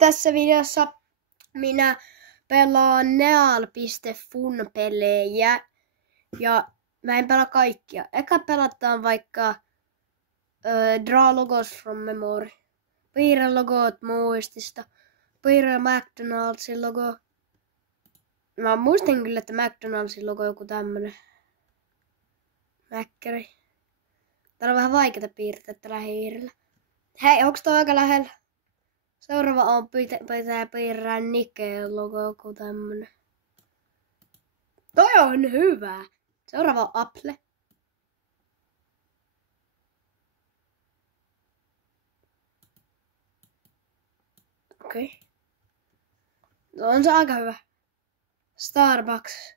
Tässä videossa minä pelaan Neal.fun pelejä ja mä en pelaa kaikkia. Eka pelataan vaikka Draw Logos from Memory. Piirrä logot muistista. Piirrä McDonald'sin logo. Mä muistin kyllä, että McDonald'sin logo on joku tämmönen. Mäkkäri. Täällä on vähän vaikeeta piirtää tällä hiirillä. Hei, onks toi aika lähellä? Seuraava on pitää piirrää Nikeen logo, joku tämmönen. Toi on hyvä. Seuraava on Apple. Okei. No on se aika hyvä. Starbucks.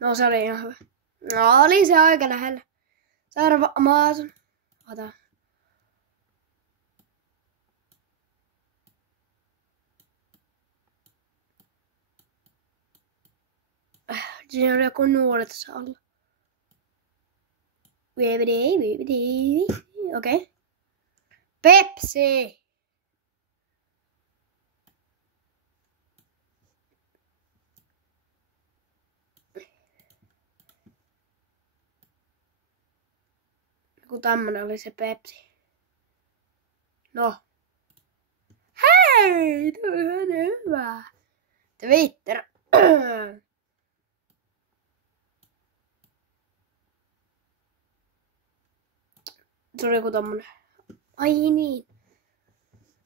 No se oli ihan hyvä. No oli se aika lähellä. Seuraava Amazon. Ota. Siinä oli joku nuoli tässä alla. Okei. Pepsi. Joku tämmönen oli se Pepsi. No. Hei! Tuo on ihan hyvä. Twitter. Se oli joku tommonen. Ai niin.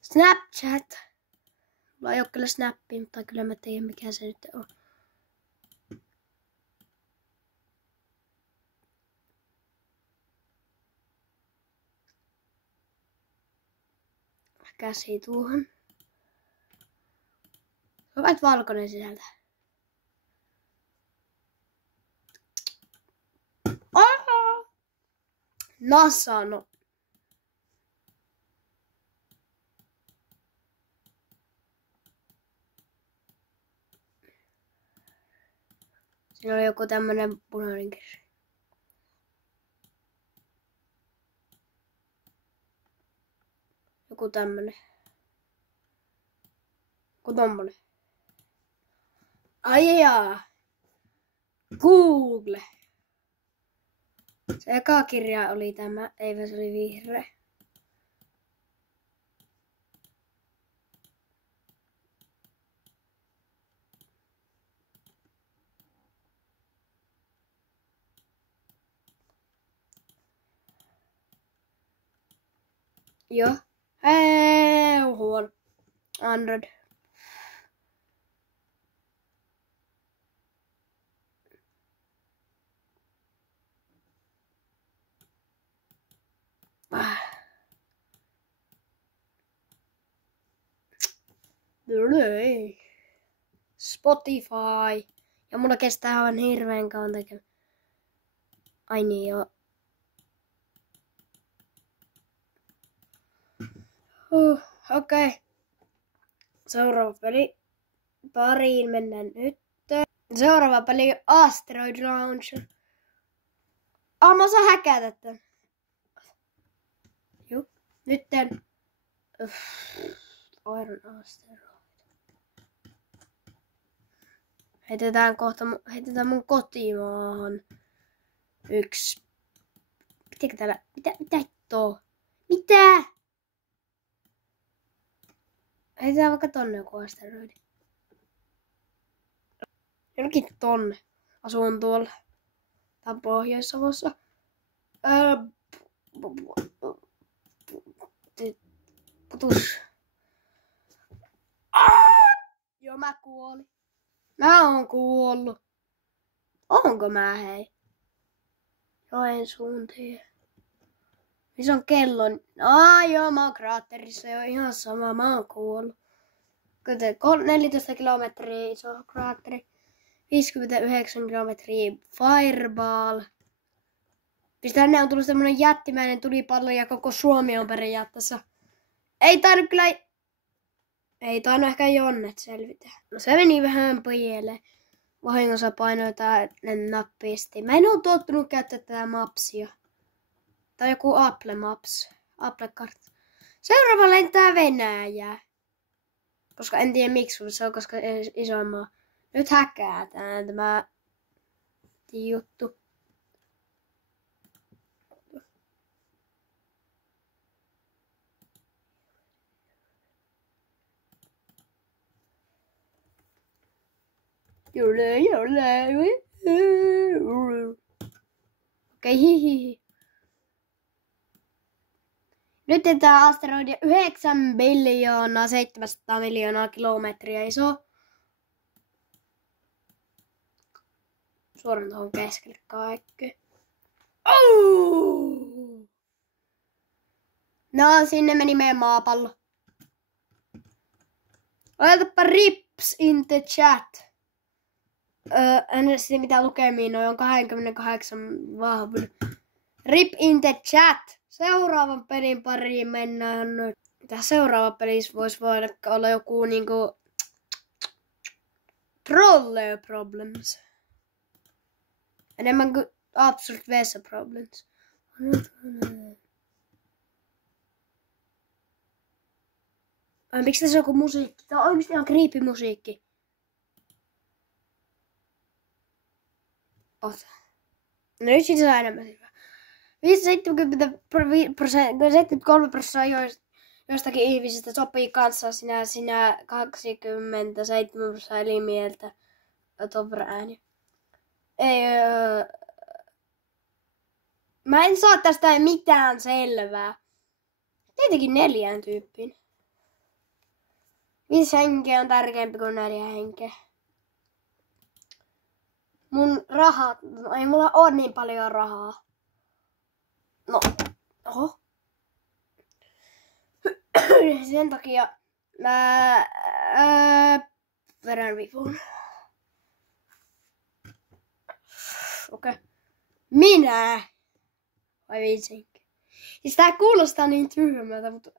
Snapchat. Mulla ei oo kyllä Snappia, mutta kyllä mä tiedän mikä se nyt on. Käsi tuohon. On vähän valkoinen sisältä. NASA, no. Siinä oli joku tämmönen punainen kirja. Joku tämmönen. Joku tommonen. Ai jaa. Google. Se eka kirja oli tämä, eivä se oli vihreä. Joo. Huono. Android. Spotify. Ja mulla kestää aivan hirveen kauan tekemään. Ai niin joo. Okei. Seuraava peli. Pariin mennään nyt. Seuraava peli on Asteroid Launcher. Mä osaan häkätä tän. Joo. Nytten. Iron Asteroid. Heitetään mun kotimaahan. Yksi. Pitääkö täällä? Mitä hittoa? Mitä? Heitetään vaikka tonne joku asteroidi. Jonnekin tonne. Asun tuolla. Tää on Pohjois-Savossa. Putus. Joo, mä kuolin. Mä oon kuollut. Onko mä hei? Joen suuntiin. Missä on kello? Joo, mä oon kraatterissa jo ihan sama. Mä oon kuollut. 14 kilometriä iso kraatteri. 59 kilometriä fireball. Siis tänne on tullut semmonen jättimäinen tulipallo ja koko Suomi on periaatteessa Ei tainnut ehkä Jonnet selvitä. No se meni vähän pojelle. Vahingossa painoi tänne nappisti. Mä en oo tottunut käyttää tätä mapsia. Tai joku Apple Maps. Apple Card. Seuraava lentää Venäjää. Koska en tiedä miksi, se on koska iso maa. Nyt häkäätään tämä juttu. Okei, hihihi. Nyt tämä asteroidi 9 biljoonaa 700 miljoonaa kilometriä iso. Suoraan tuohon keskelle kaikki. Oh! No, sinne meni meidän maapallo. Laitapa rips in the chat. En tiedä mitä lukemiin on 28 vahvuuden. Rip in the chat. Seuraavan pelin pariin mennään nyt. Tässä seuraava pelissä voisi vaikka olla joku niinku Troller Problems. Enemmän kuin Absolute Vesa Problems. Miksi tässä on joku musiikki? Tää on oikeesti ihan creepy musiikki. Ota. No nyt siitä saa enemmän hyvää. 73% jostakin ihmisistä sopii kanssa sinä 27% eli mieltä topra ääni. Mä en saa tästä mitään selvää. Tietenkin 4 tyyppiin. 5 henkeä on tärkeämpi kuin 4 henkeä. Mun rahat, no ei mulla oo niin paljon rahaa. No, oho. Sen takia mä vedän vipun. Okei. Minä! Vai 5 henkeä. Siis tää kuulostaa niin tyhmältä, mutta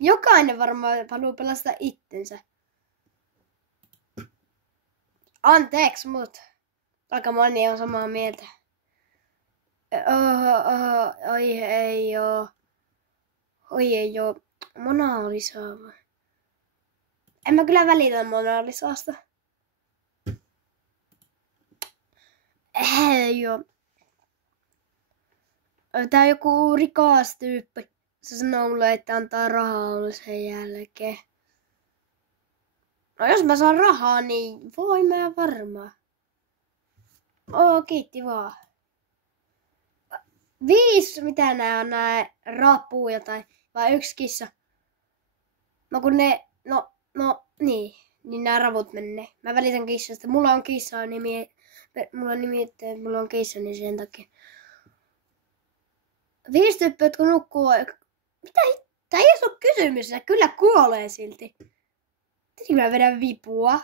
jokainen varmaan haluaa pelastaa itsensä. Anteeksi, mut aika moni on samaa mieltä. Oi ei oo. Oi ei oo. Mona Lisaa vai? En mä kyllä välitä Mona Lisasta. Ei oo. Tää on joku rikas tyyppi. Se sanoo mulle, että antaa rahaa sen jälkeen. No jos mä saan rahaa, niin voi mä varmaan. Kiitti vaan. 5, mitä nää on nää rapuja tai vai 1 kissa? No kun ne, niin nää ravut menee. Mä välitän kissasta. Mulla on kissa nimi, mulla on kissa, niin sen takia. 5 tyyppiä, jotka nukkuu. Mitä tää ei oo kysymys, ja kyllä kuolee silti. Tietenkin mä vedän vipua.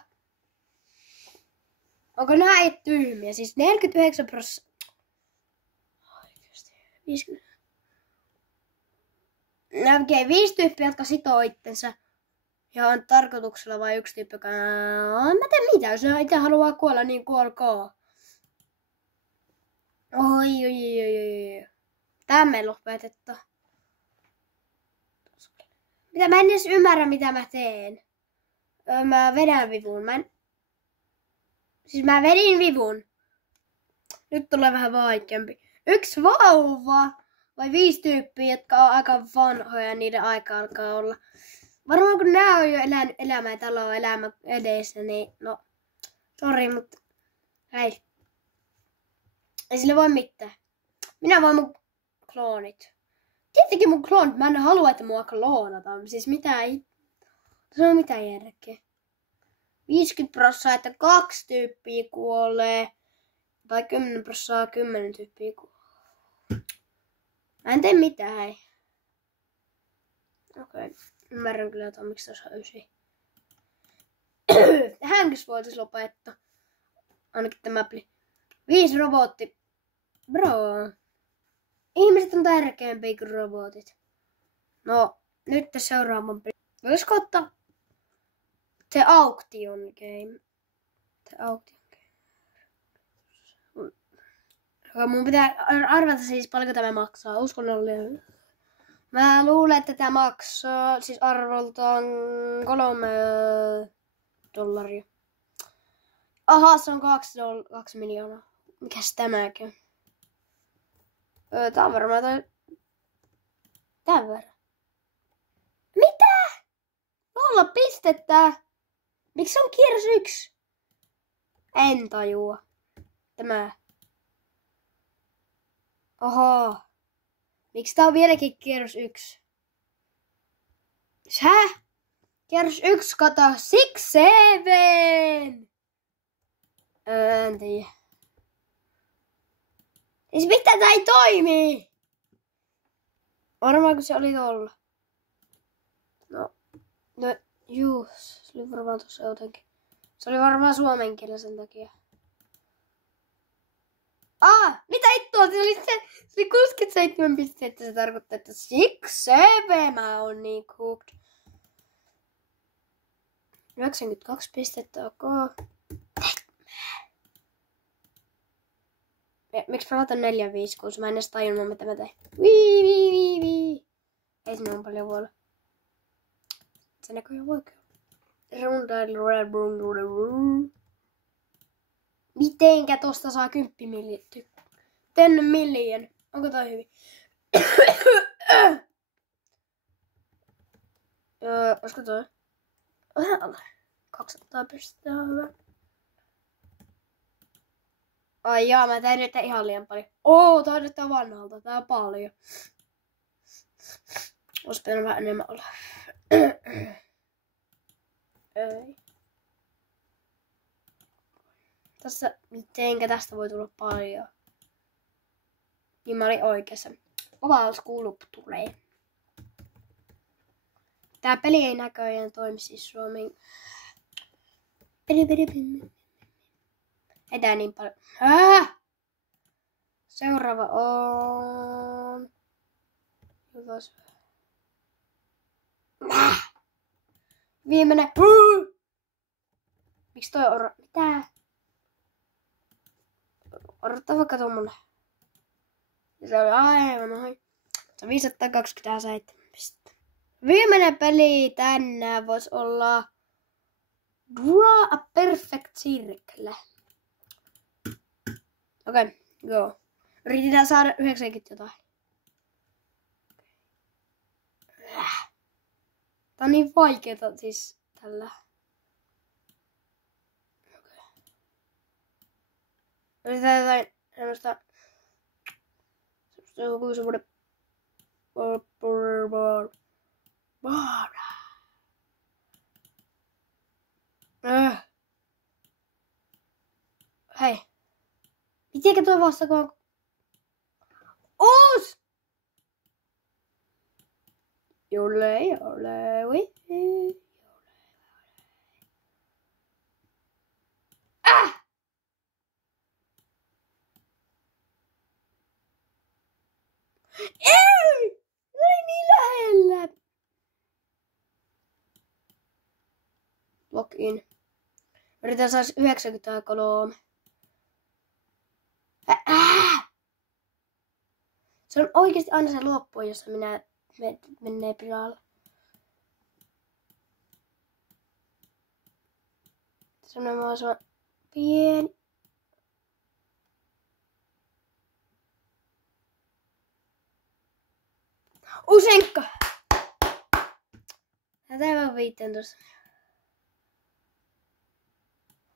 Onko nää ei tyhmiä? Siis 49%. 50. Okei, 5 tyyppiä, jotka sitoo itsensä. Ja on tarkoituksella vain 1 tyyppi, joka... Mä teen mitä, jos ne itse haluaa kuolla, niin kuolkoon. Oi. Tää me lopetetta. Mä en edes ymmärrä, mitä mä teen. Mä vedän vivun. Siis mä vedin vivun. Nyt tulee vähän vaikeampi. 1 vauva vai 5 tyyppiä, jotka on aika vanhoja ja niiden aika alkaa olla. Varmaan kun nää on jo elänyt elämää ja taloa elämä edessä, niin no, sori, mutta hei. Ei sille voi mitään. Minä vaan mun kloonit. Tietenkin mun kloonit, mä en halua, että mua kloonataan. Siis mitä ei, se on mitään järkeä. 50%, että 2 tyyppiä kuolee. Tai 10%, 10 tyyppiä kuolee. Mä en tee mitään, hei. Okei. Ymmärrän kyllä, että miksi tässä on 9. Tähänkin voitais lopettaa. Ainakin tämä peli. 5 robotti. Bro. Ihmiset on tärkeämpiä kuin robotit. No, nyt seuraavan peli. Voisiko ottaa The Auction Game? The Auction Game. Mun pitää arvata siis paljonko tämä maksaa. Uskonnollinen. Mä luulen, että tämä maksaa siis arvoltaan $3. Aha, se on 2 miljoonaa. Mikäs tämäkin? Tää on varmaan tämän verran. Mitä? 0 pistettä? Miksi on kierros 1? En tajua. Tämä. Oho. Miksi tää on vieläkin kierros 1? Häh? Kierros 1, kato. 6-7! En tiedä. Siis mitä tää ei toimi? Varmaan kun se oli tuolla. No juu, se oli varmaan tuossa jotenkin. Se oli varmaan suomenkielisen takia. Mitä ittoa? Se oli 67 pistettä. Se tarkoittaa, että 6-7 mä oon niin cooked. 92 pistettä, ok. Miksi pelataan 4-5, kun mä en edes tajunnut, mitä mä tein. Vii. Ei sinne on paljon voi olla. Se näköjään voikin. Mitenkä tosta saa 10 milliä? 10 million. Onko toi hyvin? Olisiko toi? 200 pistettä on hyvä. Ai jaa, mä tein nyt ihan liian paljon. Tää näyttää vanhalta. Tää on paljon. Ois pitänyt vähän enemmän olla. Ei. Tässä, mitenkä tästä voi tulla paljon. Niin mä olin oikeassa. Avauskuulup tulee. Tää peli ei näköjään toimi siis suomen. Ei tää niin paljon. Seuraava on... Viimeinen. Miksi toi on... Mitä? Odottaa vaikka tommonen. Se oli aivan ohi. Se on 527 pistettä. Viimeinen peli tänään voisi olla Draw a Perfect Circle. Okei, go. Yritetään saada 90 jotain. Tää on niin vaikeeta siis tällä. Okay. Yritetään jotain semmoista joku semmoinen hei. Mitenkä toi vastakaan? Oos! Jolle. Ei! Se oli niin lähellä. Login. Yritän saada 93. Se on oikeesti aina se loppu, jossa minä menee pilalle. Se on mahdollisimman pieni. Usenkka! Ja tää on 15.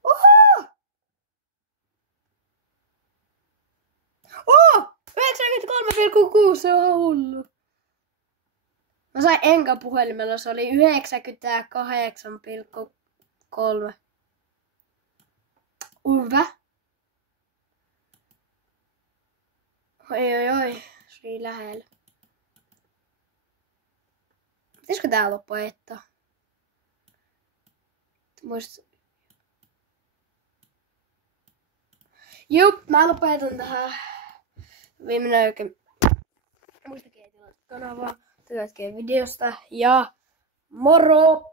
Oho! 93,6, se on hullu. Mä sain enkä puhelimella, se oli 98,3. Hyvä. Oi, se oli lähellä. Pitäisikö tää lopettaa? Jup, mä lopetan tähän. Viimeinen oikein. Muistakin ei tilata kanavaa. videosta ja moro!